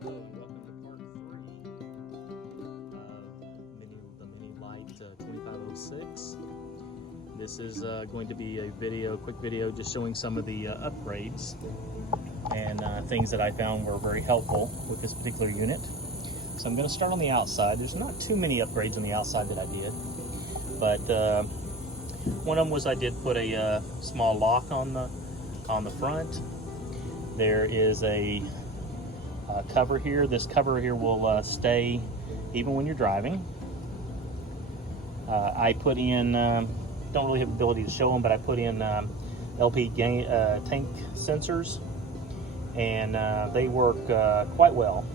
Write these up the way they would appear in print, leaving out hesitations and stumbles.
Hello and welcome to part 3 of the Mini Lite 2506. This is going to be a quick video just showing some of the upgrades and things that I found were very helpful with this particular unit. So I'm going to start on the outside. There's not too many upgrades on the outside that I did, but one of them was I did put a small lock on the front. There is a cover here. This cover here will stay even when you're driving. I put in, don't really have the ability to show them, but I put in LP tank sensors, and they work quite well.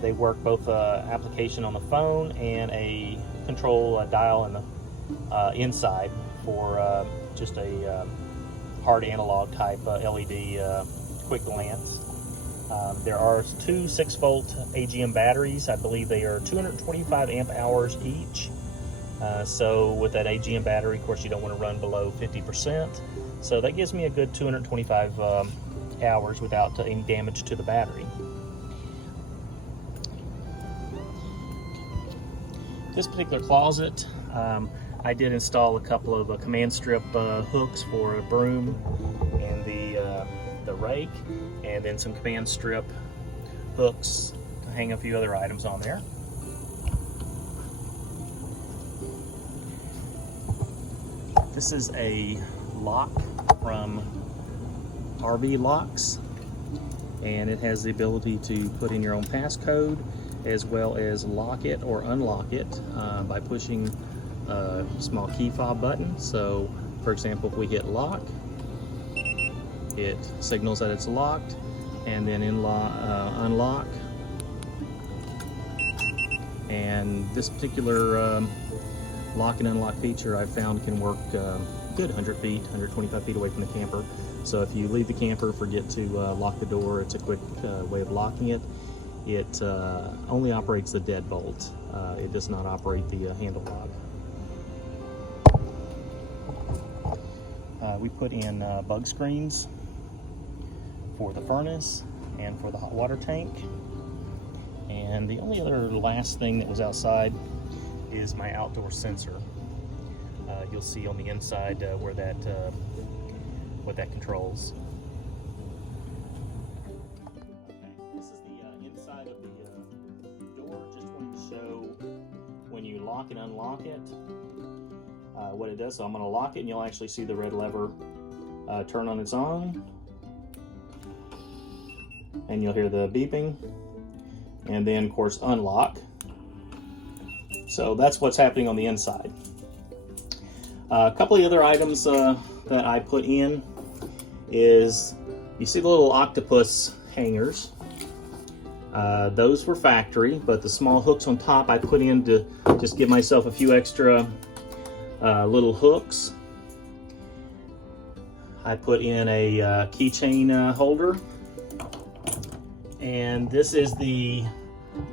They work both application on the phone and a control dial in the inside for just a hard analog type LED quick glance. There are two 6-volt AGM batteries. I believe they are 225 amp hours each. So with that AGM battery, of course, you don't want to run below 50%. So that gives me a good 225 hours without any damage to the battery. This particular closet, I did install a couple of command strip hooks for a broom and the rake, and then some command strip hooks to hang a few other items on there. This is a lock from RV Locks, and it has the ability to put in your own passcode as well as lock it or unlock it by pushing a small key fob button. So for example, if we hit lock, it signals that it's locked, and then unlock. And this particular lock and unlock feature I found can work good 100 feet, 125 feet away from the camper. So if you leave the camper, forget to lock the door, it's a quick way of locking it. It only operates the deadbolt. It does not operate the handle lock. We put in bug screens for the furnace and for the hot water tank. And the only other last thing that was outside is my outdoor sensor. You'll see on the inside where that what that controls. This is the inside of the door. Just wanted to show when you lock and unlock it what it does. So I'm going to lock it, and you'll actually see the red lever turn on its own, and you'll hear the beeping, and then of course unlock. So that's what's happening on the inside. A couple of other items that I put in is, you see the little octopus hangers. Those were factory, but the small hooks on top I put in to just give myself a few extra little hooks. I put in a keychain holder, and this is the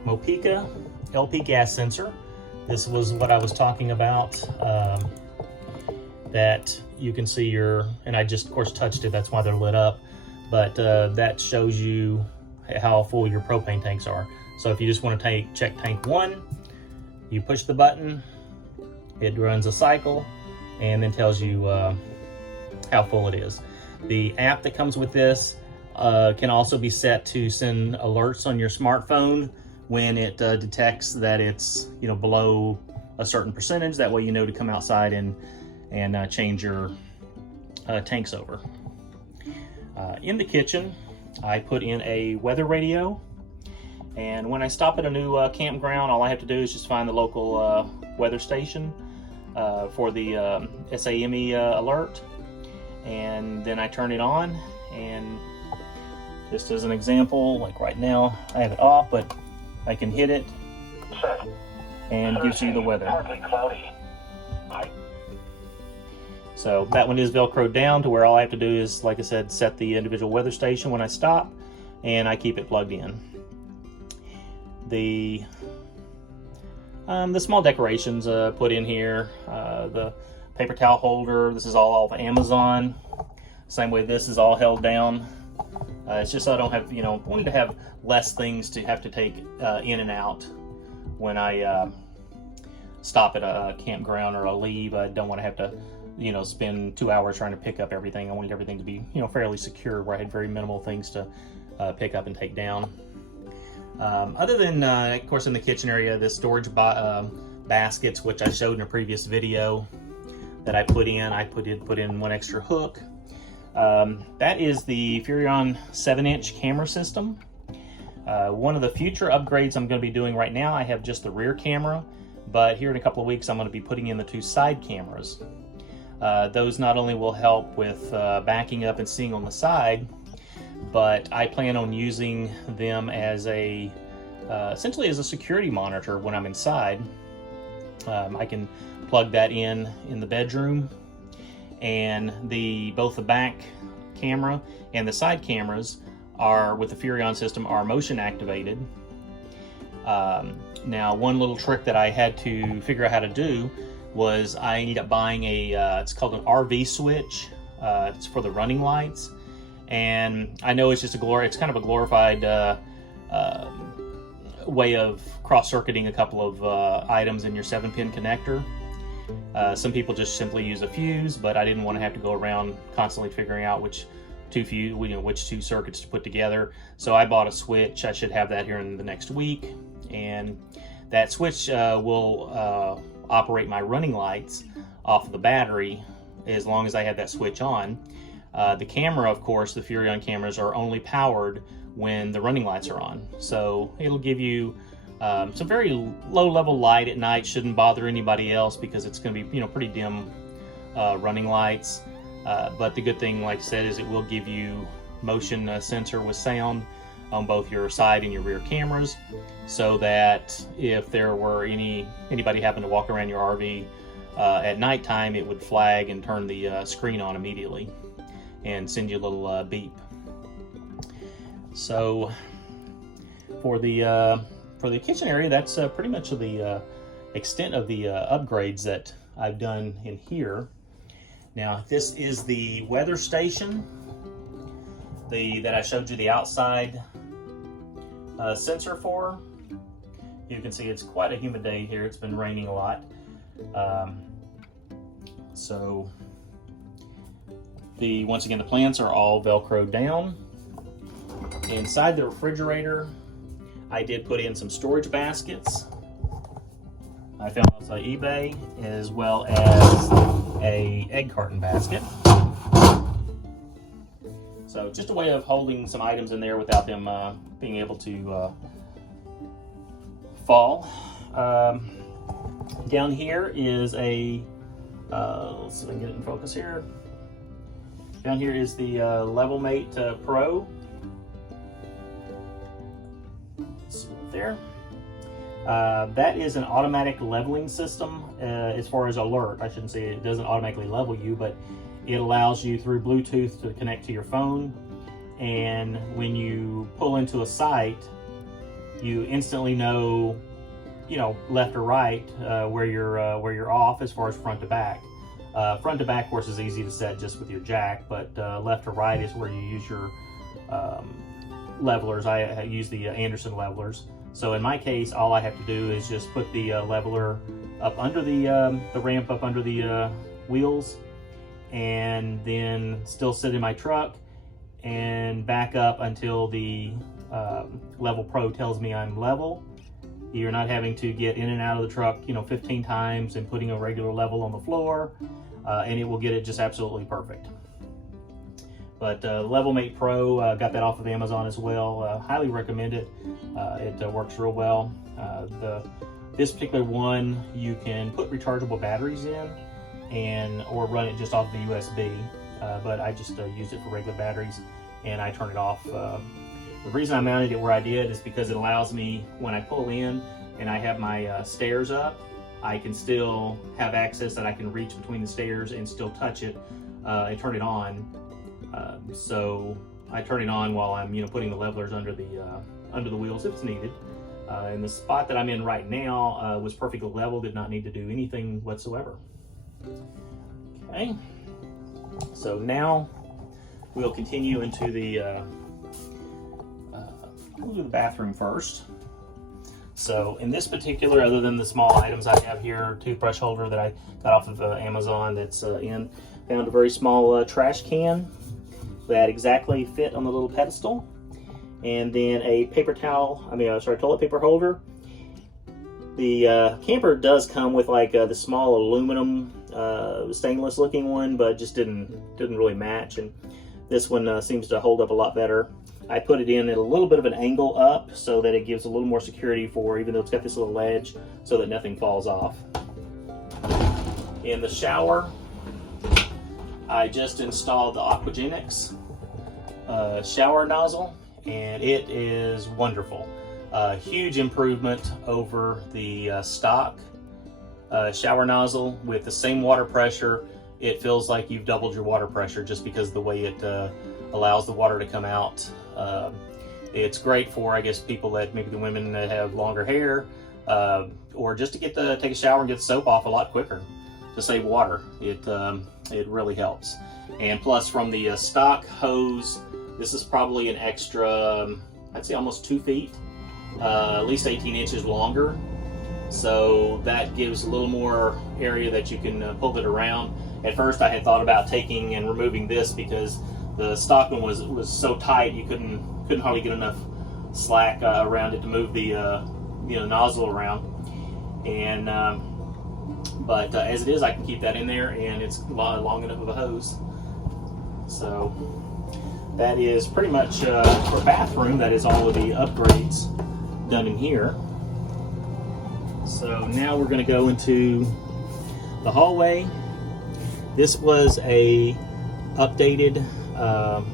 Mopika Lp Gas Sensor. This was what I was talking about, that you can see and I just of course touched it, that's why they're lit up, but that shows you how full your propane tanks are. So if you just want to check tank 1, you push the button, it runs a cycle, and then tells you how full it is. The app that comes with this can also be set to send alerts on your smartphone when it detects that it's below a certain percentage. That way you know to come outside and change your tanks over. In the kitchen, I put in a weather radio, and when I stop at a new campground, all I have to do is just find the local weather station for the SAME alert, and then I turn it on. And just as an example, like right now I have it off, but I can hit it and it gives you the weather. So that one is Velcroed down to where all I have to do is, like I said, set the individual weather station when I stop, and I keep it plugged in. The small decorations put in here, the paper towel holder, this is all off Amazon. Same way this is all held down It's just so I don't have, you know, wanted to have less things to have to take in and out when I stop at a campground or I'll leave. I don't want to have to, you know, spend 2 hours trying to pick up everything. I wanted everything to be, you know, fairly secure, where I had very minimal things to pick up and take down. Other than, of course, in the kitchen area, the storage baskets, which I showed in a previous video that I put in one extra hook. That is the Furrion 7-inch camera system. One of the future upgrades I'm going to be doing right now, I have just the rear camera, but here in a couple of weeks I'm going to be putting in the 2 side cameras. Those not only will help with backing up and seeing on the side, but I plan on using them as a essentially as a security monitor when I'm inside. I can plug that in the bedroom, and both the back camera and the side cameras are, with the Furrion system, are motion activated. Now, one little trick that I had to figure out how to do was I ended up buying it's called an RV switch. It's for the running lights, and I know it's just it's kind of a glorified way of cross-circuiting a couple of items in your 7-pin connector. Some people just simply use a fuse, but I didn't want to have to go around constantly figuring out which 2 circuits to put together. So I bought a switch. I should have that here in the next week, and that switch will operate my running lights off of the battery as long as I have that switch on. The camera, of course, the Furrion cameras are only powered when the running lights are on, so it'll give you some very low-level light at night. Shouldn't bother anybody else because it's going to be, you know, pretty dim running lights. But the good thing, like I said, is it will give you motion sensor with sound on both your side and your rear cameras, so that if there were anybody happened to walk around your RV at nighttime, it would flag and turn the screen on immediately and send you a little beep. So for the kitchen area, that's pretty much the extent of the upgrades that I've done in here. Now, this is the weather station that I showed you the outside sensor for. You can see it's quite a humid day here. It's been raining a lot. Once again, the plants are all Velcroed down. Inside the refrigerator, I did put in some storage baskets. I found on eBay, as well as a egg carton basket. So just a way of holding some items in there without them being able to fall. Down here is let's see if I can get it in focus here. Down here is the Levelmate Pro. Let's see there. That is an automatic leveling system. As far as alert, I shouldn't say it doesn't automatically level you, but it allows you through Bluetooth to connect to your phone, and when you pull into a site, you instantly know, you know, left or right where you're off as far as front to back. Front to back, of course, is easy to set just with your jack, but left to right is where you use your levelers. I use the Anderson levelers. So in my case, all I have to do is just put the leveler up under the ramp up under the wheels, and then still sit in my truck and back up until the Level Pro tells me I'm level. You're not having to get in and out of the truck, you know, 15 times and putting a regular level on the floor, and it will get it just absolutely perfect. But Levelmate Pro, got that off of Amazon as well. Highly recommend it. It works real well. This particular one, you can put rechargeable batteries in, or run it just off the USB. But I just use it for regular batteries, and I turn it off. The reason I mounted it where I did is because it allows me, when I pull in and I have my stairs up, I can still have access that I can reach between the stairs and still touch it and turn it on. So I turn it on while I'm, you know, putting the levelers under the wheels if it's needed. And the spot that I'm in right now was perfectly level, did not need to do anything whatsoever. Okay, so now we'll continue into the we'll do the bathroom first. So in this particular, other than the small items I have here, toothbrush holder that I got off of Amazon that's found a very small trash can that exactly fit on the little pedestal. And then a paper towel, toilet paper holder. The camper does come with like the small aluminum stainless looking one, but just didn't really match. And this one seems to hold up a lot better. I put it in at a little bit of an angle up so that it gives a little more security for, even though it's got this little ledge, so that nothing falls off. In the shower, I just installed the Aquagenix shower nozzle, and it is wonderful. Huge improvement over the stock shower nozzle. With the same water pressure, it feels like you've doubled your water pressure just because of the way it allows the water to come out. It's great for, I guess, people that, maybe the women that have longer hair, or just to take a shower and get the soap off a lot quicker to save water. It really helps. And plus, from the stock hose, this is probably an extra, I'd say almost 2 feet, at least 18 inches longer. So that gives a little more area that you can pull it around. At first I had thought about taking and removing this because the stock one was so tight you couldn't hardly get enough slack around it to move the nozzle around. And but as it is, I can keep that in there, and it's long enough of a hose. So that is pretty much for bathroom. That is all of the upgrades done in here. So now we're going to go into the hallway. This was a updated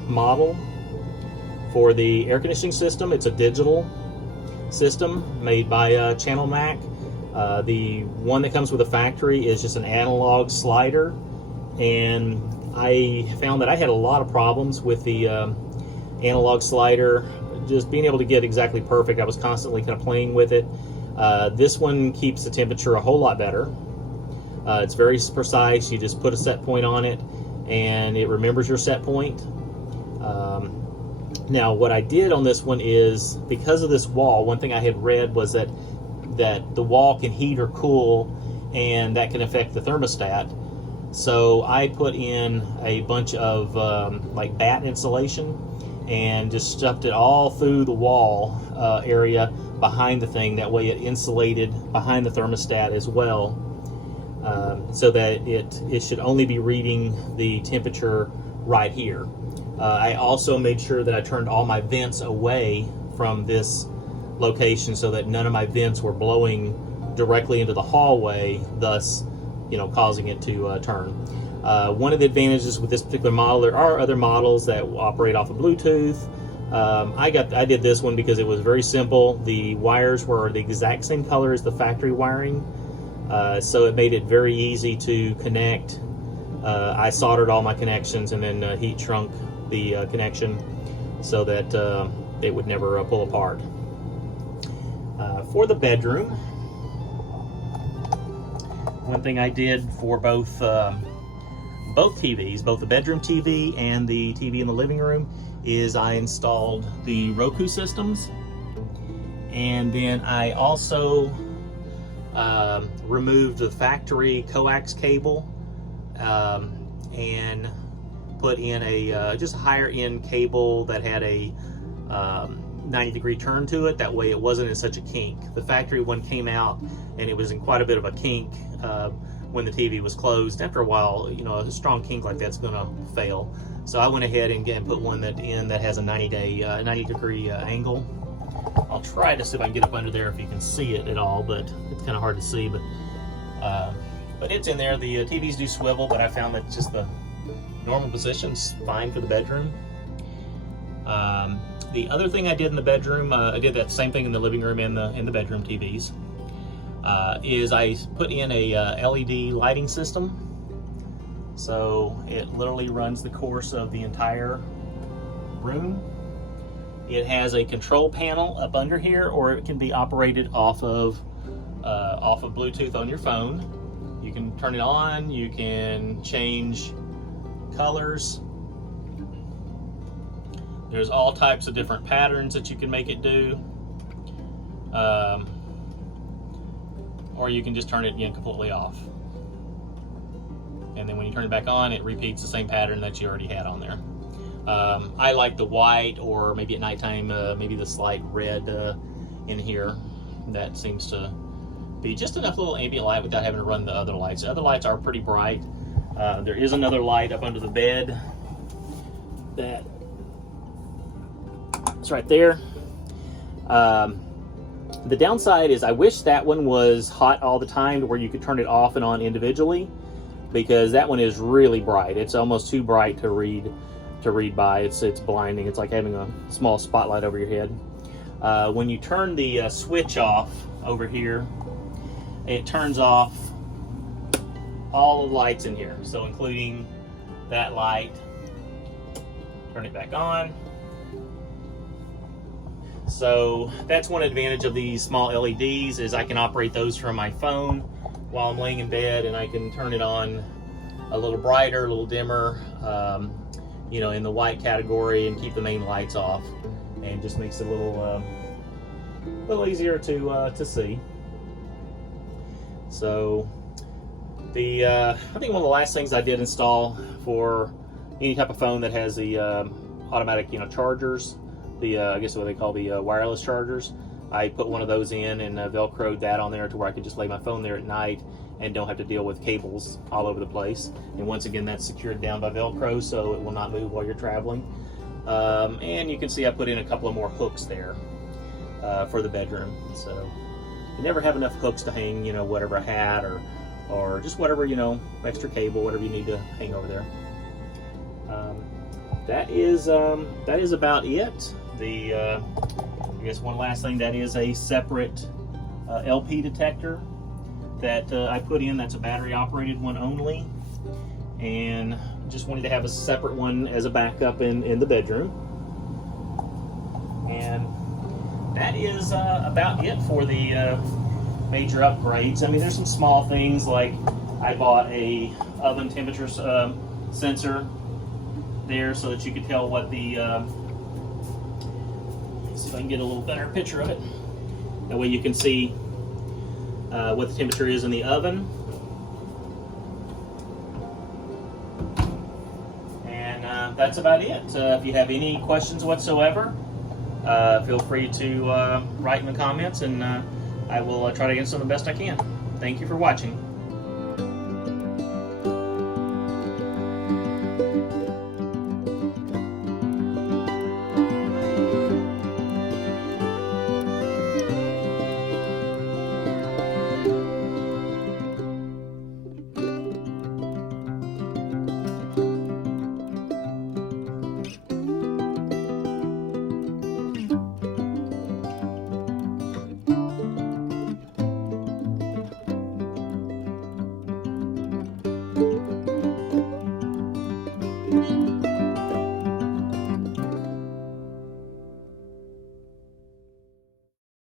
model for the air conditioning system. It's a digital system made by Channel Mac. The one that comes with the factory is just an analog slider, and I found that I had a lot of problems with the analog slider, just being able to get exactly perfect. I was constantly kind of playing with it. This one keeps the temperature a whole lot better. It's very precise. You just put a set point on it and it remembers your set point. Now what I did on this one is, because of this wall, one thing I had read was that the wall can heat or cool, and that can affect the thermostat. So I put in a bunch of like bat insulation and just stuffed it all through the wall area behind the thing. That way it insulated behind the thermostat as well, so that it should only be reading the temperature right here. I also made sure that I turned all my vents away from this location so that none of my vents were blowing directly into the hallway, thus causing it to turn. One of the advantages with this particular model, there are other models that operate off of Bluetooth. I did this one because it was very simple. The wires were the exact same color as the factory wiring, so it made it very easy to connect. I soldered all my connections and then heat shrunk the connection so that it would never pull apart. For the bedroom, one thing I did for both TVs, both the bedroom TV and the TV in the living room, is I installed the Roku systems, and then I also removed the factory coax cable and put in a just a higher end cable that had a 90-degree turn to it. That way it wasn't in such a kink. The factory one came out and it was in quite a bit of a kink when the TV was closed. After a while, a strong kink like that's going to fail. So I went ahead and put one that has a 90-degree angle. I'll try to see if I can get up under there if you can see it at all, but it's kind of hard to see. But it's in there. The TVs do swivel, but I found that just the normal position's fine for the bedroom. The other thing I did in the bedroom, I did that same thing in the living room and in the bedroom TVs, is I put in a LED lighting system. So it literally runs the course of the entire room. It has a control panel up under here, or it can be operated off of Bluetooth on your phone. You can turn it on, you can change colors. There's all types of different patterns that you can make it do. Or you can just turn it completely off. And then when you turn it back on, it repeats the same pattern that you already had on there. I like the white, or maybe at nighttime, maybe the slight red in here. That seems to be just enough little ambient light without having to run the other lights. The other lights are pretty bright. There is another light up under the bed. That's right there. The downside is I wish that one was hot all the time to where you could turn it off and on individually, because that one is really bright. It's almost too bright to read by. It's blinding. It's like having a small spotlight over your head. When you turn the switch off over here, it turns off all the lights in here, so including that light. Turn it back on. So that's one advantage of these small LEDs, is I can operate those from my phone while I'm laying in bed, and I can turn it on a little brighter, a little dimmer, in the white category, and keep the main lights off, and just makes it a little easier to see. So I think one of the last things I did install for any type of phone that has the automatic chargers, I guess what they call the wireless chargers, I put one of those in and velcroed that on there to where I could just lay my phone there at night and don't have to deal with cables all over the place. And once again, that's secured down by Velcro, so it will not move while you're traveling. And you can see I put in a couple of more hooks there for the bedroom. So you never have enough hooks to hang, whatever hat or just whatever, extra cable, whatever you need to hang over there. That is about it. I guess one last thing, that is a separate LP detector that I put in. That's a battery operated one only, and just wanted to have a separate one as a backup in the bedroom. And that is about it for the major upgrades. I mean, there's some small things, like I bought a oven temperature sensor there so that you could tell what the let's see if I can get a little better picture of it. That way you can see what the temperature is in the oven. And that's about it. If you have any questions whatsoever, feel free to write in the comments, and I will try to answer them the best I can. Thank you for watching.